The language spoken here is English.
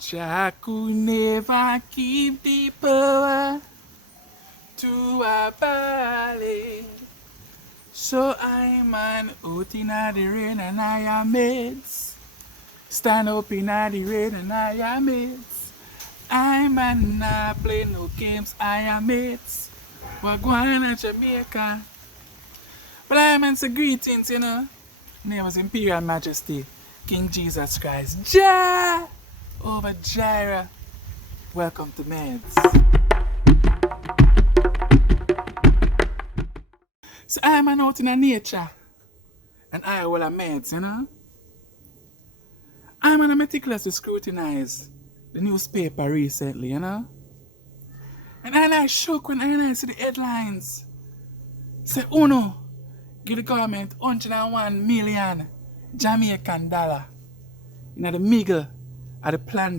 Jah could never give the power to a ballad. So I'm an out in the rain and I am mates. Stand up in the rain and I am mates. I'm an not play no games, I am mates. We're going to Jamaica. But I'm in some greetings, you know. Name is Imperial Majesty, King Jesus Christ. Jah over Jireh. Welcome to Meds. So I'm an out in the nature. And I will a meds, you know. I'm an meticulously scrutinize the newspaper recently, you know. And I shook when I see the headlines. Say, Uno, give the government 101 million Jamaican dollar in the middle of the plan